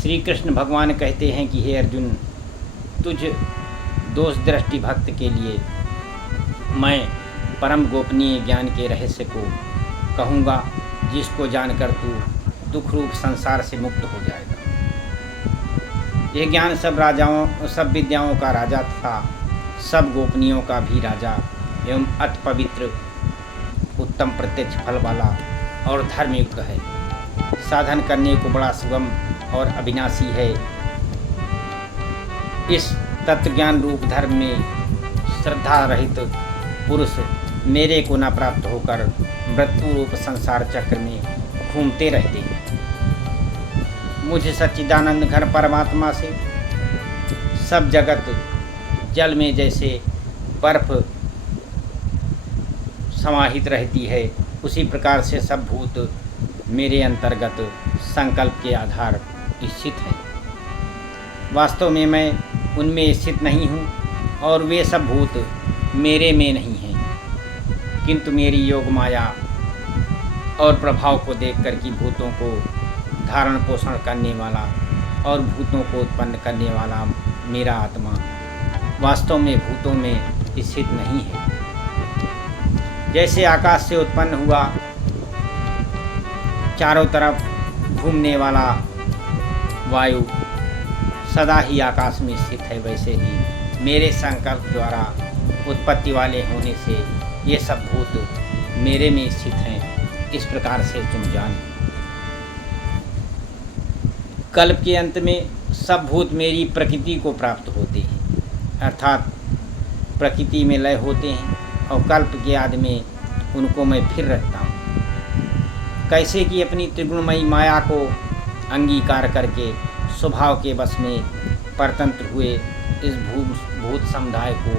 श्री कृष्ण भगवान कहते हैं कि हे अर्जुन, तुझ दोष दृष्टि भक्त के लिए मैं परम गोपनीय ज्ञान के रहस्य को कहूँगा, जिसको जानकर तू दुख रूप संसार से मुक्त हो जाएगा। यह ज्ञान सब विद्याओं का राजा था, सब गोपनीयों का भी राजा एवं अति पवित्र, उत्तम प्रत्यक्ष फल वाला और धर्मयुक्त है। साधन करने को बड़ा सुगम और अविनाशी है। इस तत्व ज्ञान रूप धर्म में श्रद्धा रहित पुरुष मेरे को न प्राप्त होकर मृत्यु रूप संसार चक्र में घूमते रहते हैं। मुझे सच्चिदानंद घन परमात्मा से सब जगत जल में जैसे बर्फ समाहित रहती है, उसी प्रकार से सब भूत मेरे अंतर्गत संकल्प के आधार स्थित हैं। वास्तव में मैं उनमें स्थित नहीं हूँ और वे सब भूत मेरे में नहीं हैं, किंतु मेरी योग माया और प्रभाव को देखकर कि भूतों को धारण पोषण करने वाला और भूतों को उत्पन्न करने वाला मेरा आत्मा वास्तव में भूतों में स्थित नहीं है। जैसे आकाश से उत्पन्न हुआ चारों तरफ घूमने वाला वायु सदा ही आकाश में स्थित है, वैसे ही मेरे संकल्प द्वारा उत्पत्ति वाले होने से ये सब भूत मेरे में स्थित हैं। इस प्रकार से तुम जान। कल्प के अंत में सब भूत मेरी प्रकृति को प्राप्त होते हैं, अर्थात प्रकृति में लय होते हैं और कल्प के आदि में उनको मैं फिर रखता हूँ। कैसे कि अपनी त्रिगुणमयी माया को अंगीकार करके स्वभाव के वश में परतंत्र हुए इस भूत समुदाय को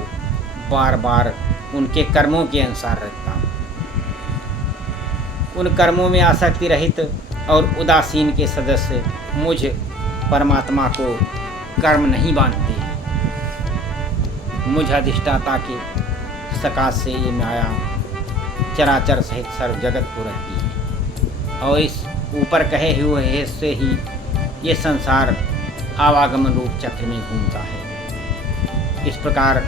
बार बार उनके कर्मों के अनुसार रखता हूँ। उन कर्मों में आसक्ति रहित और उदासीन के सदस्य मुझ परमात्मा को कर्म नहीं बांधते। मुझ अधिष्ठाता के सकाश से ये माया चराचर सहित सर्व जगत को रखती है और इस ऊपर कहे हुए से ही ये संसार आवागमन रूप चक्र में घूमता है। इस प्रकार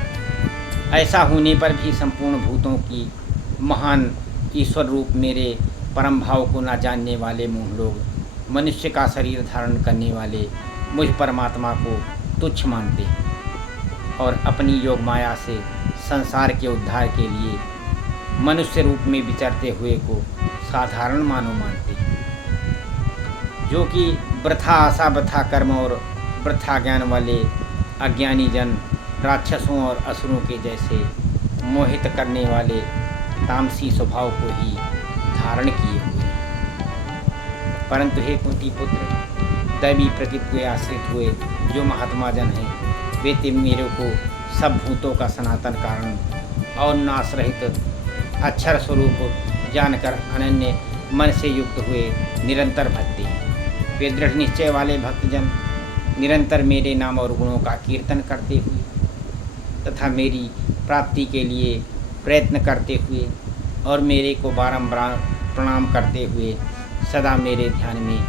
ऐसा होने पर भी संपूर्ण भूतों की महान ईश्वर रूप मेरे परम भाव को न जानने वाले मूढ़ लोग मनुष्य का शरीर धारण करने वाले मुझ परमात्मा को तुच्छ मानते हैं और अपनी योग माया से संसार के उद्धार के लिए मनुष्य रूप में विचरते हुए को साधारण मानव मानते हैं, जो कि वृथा आशा, वृथा कर्म और वृथा ज्ञान वाले अज्ञानी जन राक्षसों और असुरों के जैसे मोहित करने वाले तामसी स्वभाव को ही धारण किए हुए। परंतु हे कुंती पुत्र, दैवी प्रकृति को आश्रित हुए जो महात्मा जन हैं, वे मेरे को सब भूतों का सनातन कारण और नाश रहित अक्षर स्वरूप जानकर अनन्य मन से युक्त हुए निरंतर भक्ति। वे दृढ़ निश्चय वाले भक्तजन निरंतर मेरे नाम और गुणों का कीर्तन करते हुए तथा मेरी प्राप्ति के लिए प्रयत्न करते हुए और मेरे को बारंबार प्रणाम करते हुए सदा मेरे ध्यान में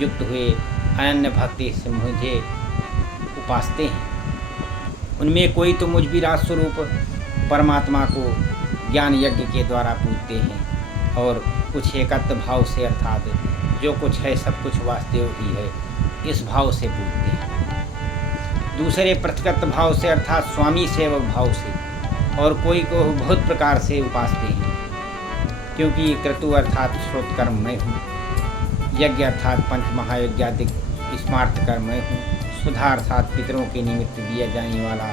युक्त हुए अनन्य भक्ति से मुझे उपासते हैं। उनमें कोई तो मुझ विराट स्वरूप परमात्मा को ज्ञान यज्ञ के द्वारा पूजते हैं और कुछ एकत्व भाव से, अर्थात जो कुछ है सब कुछ वास्तव ही है, इस भाव से पूजते हैं। दूसरे पृथकत्व भाव से, अर्थात स्वामी सेवक भाव से, और कोई को बहुत प्रकार से उपासते हैं, क्योंकि क्रतु अर्थात श्रोत कर्म मैं हूँ, यज्ञ अर्थात पंच महायज्ञादिक स्मार्थ कर्म मैं हूँ, सुधा अर्थात पितरों के निमित्त दिया जाने वाला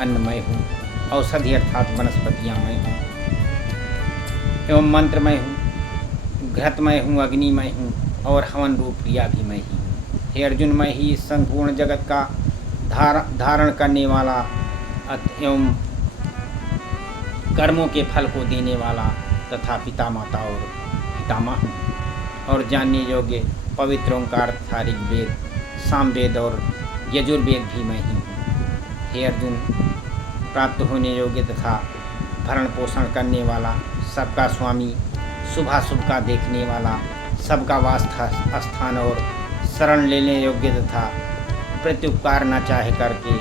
अन्न मैं हूँ, औषधि अर्थात वनस्पतियाँ मैं हूँ, एवं मंत्र मैं हूँ, घृत मैं हूँ, अग्नि मैं हूँ और हवन रूप क्रिया भी मैं ही हूँ। हे अर्जुन, मैं ही इस संपूर्ण जगत का धारण करने वाला एवं कर्मों के फल को देने वाला तथा पिता माता और पितामह हूँ और जानने योग्य पवित्र ओंकार थारिक वेद, सामवेद और यजुर्वेद भी मैं ही हूँ। हे अर्जुन, प्राप्त होने योग्य तथा भरण पोषण करने वाला, सबका स्वामी, शुभाशुभ का देखने वाला, सबका वास स्थान और शरण लेने योग्य तथा प्रत्युपकार न चाहे करके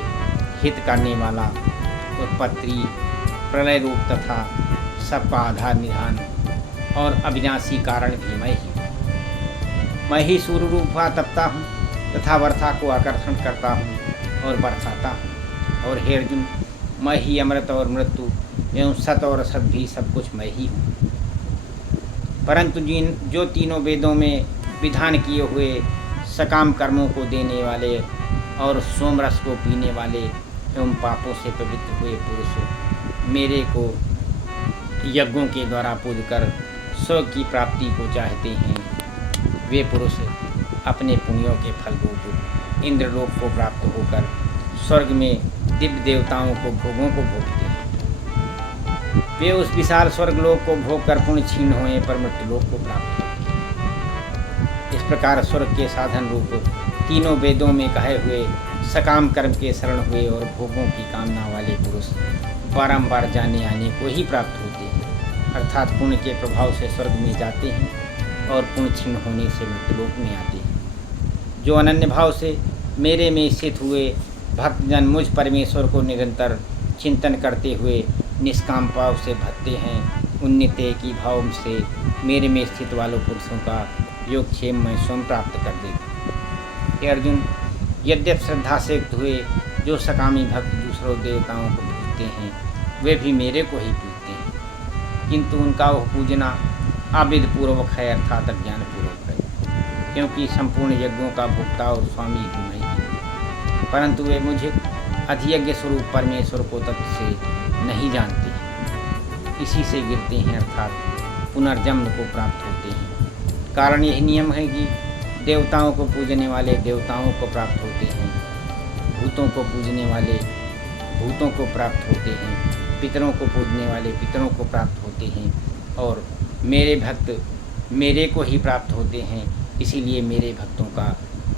हित करने वाला, उत्पत्ति प्रलय रूप तथा सबका आधार निधान और अविनाशी कारण भी मैं ही सूर्य रूप हुआ तपता हूँ तथा वर्षा को आकर्षण करता हूँ और बरसाता हूँ। और हे अर्जुन, मैं ही अमृत और मृत्यु एवं सत और असत भी सब कुछ मैं ही हूँ। परंतु जो तीनों वेदों में विधान किए हुए सकाम कर्मों को देने वाले और सोमरस को पीने वाले एवं पापों से पवित्र हुए पुरुष मेरे को यज्ञों के द्वारा पूज कर स्वर्ग की प्राप्ति को चाहते हैं, वे पुरुष अपने पुण्यों के फल रूप इंद्रलोक को प्राप्त होकर स्वर्ग में दिव्य देवताओं को भोगों को भोगते हैं। वे उस विशाल स्वर्गलोक को भोग कर पुण्य क्षीण होने पर मृत्युलोक को प्राप्त होते हैं। इस प्रकार स्वर्ग के साधन रूप तीनों वेदों में कहे हुए सकाम कर्म के शरण हुए और भोगों की कामना वाले पुरुष बारंबार जाने आने को ही प्राप्त होते हैं, अर्थात पुण्य के प्रभाव से स्वर्ग में जाते हैं और पुण्य क्षीण होने से मृत्युलोक में आते हैं। जो अनन्य भाव से मेरे में स्थित हुए भक्तजन मुझ परमेश्वर को निरंतर चिंतन करते हुए निष्काम भाव से भजते हैं, उन नित्य की भाव से मेरे में स्थित वालों पुरुषों का योगक्षेम मैं स्वयं प्राप्त कर देता। हे अर्जुन, यद्यप श्रद्धा से युक्त हुए जो सकामी भक्त दूसरों देवताओं को पूजते हैं वे भी मेरे को ही पूजते हैं, किंतु उनका वह पूजना आविद पूर्वक है, अर्थात अज्ञान पूर्वक है, क्योंकि संपूर्ण यज्ञों का भोक्ता और स्वामी ही मैं ही। परंतु वे मुझे अधियज्ञ स्वरूप परमेश्वर को तत्व से नहीं जानते, इसी से गिरते हैं, अर्थात पुनर्जन्म को प्राप्त होते हैं। कारण यही नियम है कि देवताओं को पूजने वाले देवताओं को प्राप्त होते हैं, भूतों को पूजने वाले भूतों को प्राप्त होते हैं, पितरों को पूजने वाले पितरों को प्राप्त होते हैं, और मेरे भक्त मेरे को ही प्राप्त होते हैं, इसीलिए मेरे भक्तों का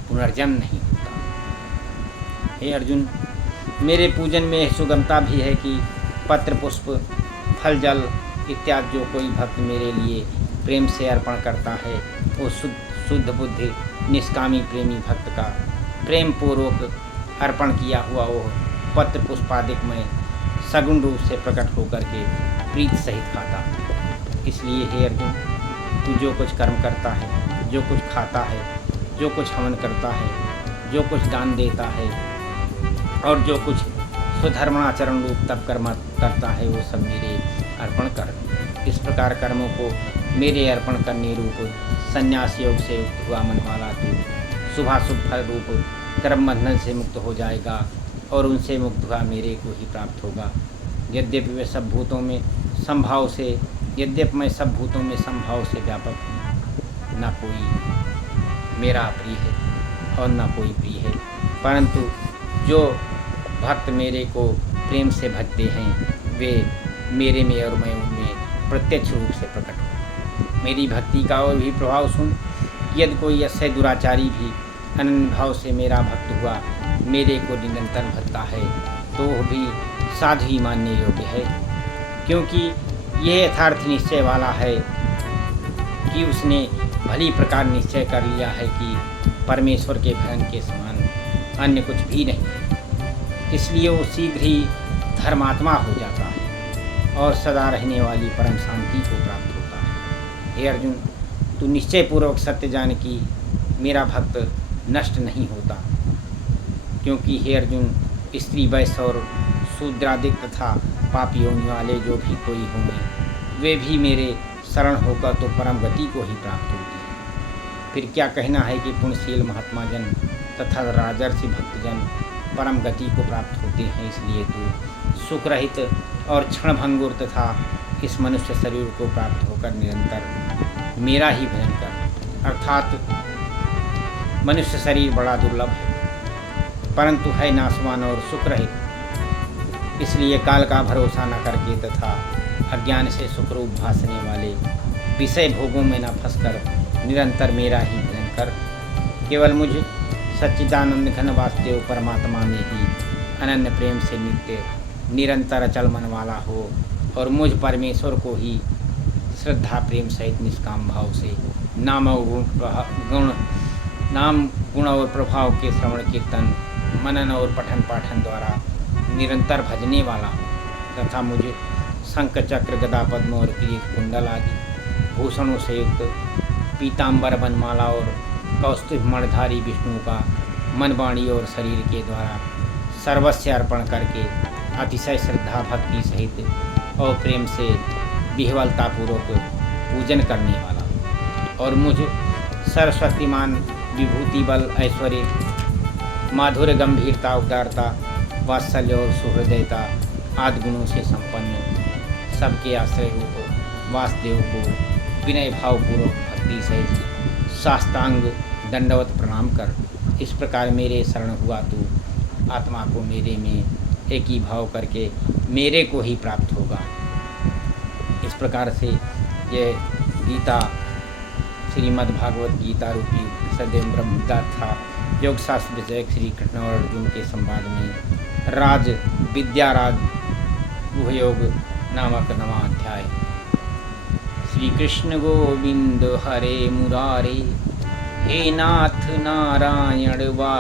पुनर्जन्म नहीं होता। हे अर्जुन, मेरे पूजन में सुगमता भी है कि पत्र पुष्प फल जल इत्यादि जो कोई भक्त मेरे लिए प्रेम से अर्पण करता है, वो शुद्ध बुद्धि निष्कामी प्रेमी भक्त का प्रेम पूर्वक अर्पण किया हुआ वो पत्र पुष्पादिक में सगुण रूप से प्रकट होकर के प्रीत सहित खाता। इसलिए हे अर्जुन, तू जो कुछ कर्म करता है, जो कुछ खाता है, जो कुछ हवन करता है, जो कुछ दान देता है और जो कुछ स्वधर्माचरण रूप तप कर्म करता है, वो सब मेरे अर्पण कर। इस प्रकार कर्मों को मेरे अर्पण करने रूप संन्यास योग से युक्त हुआ मन वाला तू शुभाशुभ फल रूप कर्म बंधन से मुक्त हो जाएगा और उनसे मुक्त हुआ मेरे को ही प्राप्त होगा। यद्यपि वे सब भूतों में संभाव से यद्यपि मैं सब भूतों में संभाव से व्यापक हूँ, न कोई मेरा प्रिय है और न कोई प्रिय है, परंतु जो भक्त मेरे को प्रेम से भजते हैं वे मेरे में और मैं उनमें प्रत्यक्ष रूप से प्रकट हूँ। मेरी भक्ति का और भी प्रभाव सुन, यदि कोई अस्य दुराचारी भी अनन्य भाव से मेरा भक्त हुआ मेरे को निरंतर भजता है तो भी साधु ही मानने योग्य है, क्योंकि यह यथार्थ निश्चय वाला है कि उसने भली प्रकार निश्चय कर लिया है कि परमेश्वर के भजन के समान अन्य कुछ भी नहीं है, इसलिए वो शीघ्र ही धर्मात्मा हो जाता है और सदा रहने वाली परम शांति को प्राप्त होता है। हे अर्जुन, तू निश्चय पूर्वक सत्य जान कि मेरा भक्त नष्ट नहीं होता, क्योंकि हे अर्जुन, स्त्री वैश्य और शूद्रादिक तथा पापी होने वाले जो भी कोई होंगे वे भी मेरे शरण होकर तो परम गति को ही प्राप्त होते हैं। फिर क्या कहना है कि पुण्यशील महात्मा जन तथा राजर्षि भक्तजन परम गति को प्राप्त होते हैं, इसलिए तू सुख रहित और क्षणभंगुर तथा इस मनुष्य शरीर को प्राप्त होकर निरंतर मेरा ही भजन कर। अर्थात मनुष्य शरीर बड़ा दुर्लभ है परंतु है नाशवान और सुख रहित, इसलिए काल का भरोसा न करके तथा अज्ञान से सुखरूप भासने वाले विषय भोगों में न फंसकर निरंतर मेरा ही भजन कर। केवल मुझ सच्चिदानंद घन वासुदेव परमात्मा में ही अनन्य प्रेम से नित्य निरंतर अचल मन वाला हो और मुझ परमेश्वर को ही श्रद्धा प्रेम सहित निष्काम भाव से नाम गुण नाम गुण और प्रभाव के श्रवण कीर्तन मनन और पठन पाठन द्वारा निरंतर भजने वाला हूँ तथा मुझे शंख चक्र गदा पद्म और किरीट कुंडल आदि भूषणों से युक्त पीताम्बर बनमाला और कौस्तुभ मणिधारी विष्णु का मन वाणी और शरीर के द्वारा सर्वस्व अर्पण करके अतिशय श्रद्धा भक्ति सहित और प्रेम से विह्वलतापूर्वक पूजन करने वाला और मुझ सरस्वतीमान विभूति बल ऐश्वर्य माधुर्य गंभीरता उदारता वात्सल्य और सुहृदयता आदि गुणों से संपन्न सबके आश्रय रूप वासुदेव को विनय भावपूर्वक भक्ति सहित साष्टांग दंडवत प्रणाम कर इस प्रकार मेरे शरण हुआ तू आत्मा को मेरे में एक ही भाव करके मेरे को ही प्राप्त होगा। इस प्रकार से यह गीता श्रीमद् भागवत गीता रूपी सदैव ब्रह्मता था योग शास्त्र विषय श्री कृष्ण और अर्जुन के संवाद में राज विद्याराज गुहयोग नामक नवा अध्याय। श्री कृष्ण गोविंद हरे मुरारे हे नाथ नारायण वा